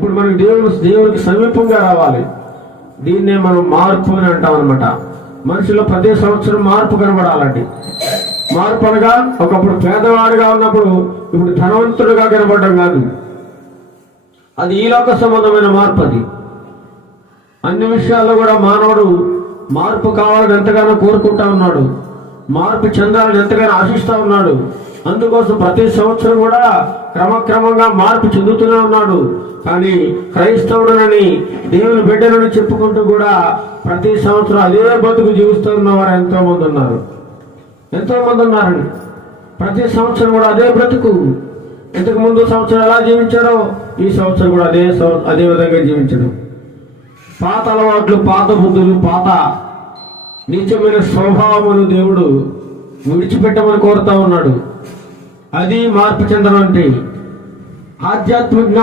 ఇప్పుడు మనకి దేవునికి సమీపంగా రావాలి. దీన్నే మనం మార్పు అని అంటాం అనమాట. మనిషిలో ప్రతి సంవత్సరం మార్పు కనబడాలండి. మార్పు అనగా ఒకప్పుడు పేదవాడిగా ఉన్నప్పుడు ఇప్పుడు ధనవంతుడిగా కనబడడం కాదు, అది ఈ లోక సంబంధమైన మార్పు. అది అన్ని విషయాల్లో కూడా మానవుడు మార్పు కావాలని ఎంతగానో కోరుకుంటా ఉన్నాడు, మార్పు చెందాలని ఎంతగానో ఆశిస్తూ ఉన్నాడు. అందుకోసం ప్రతి సంవత్సరం కూడా క్రమక్రమంగా మార్పు చెందుతూనే ఉన్నాడు. కానీ క్రైస్తవుడునని దేవుని బిడ్డలని చెప్పుకుంటూ కూడా ప్రతి సంవత్సరం అదే బతుకు జీవిస్తూ ఉన్నవారు ఎంతో మంది ఉన్నారండి. ప్రతి సంవత్సరం కూడా అదే బ్రతుకు. ఇంతకు ముందు సంవత్సరం ఎలా జీవించారో ఈ సంవత్సరం కూడా అదే విధంగా జీవించడం. పాత అలవాట్లు, పాత బుద్ధులు, పాత నీచమైన స్వభావమును దేవుడు విడిచిపెట్టమని కోరుతా ఉన్నాడు. అది మార్పు చెందడం అంటే. ఆధ్యాత్మికంగా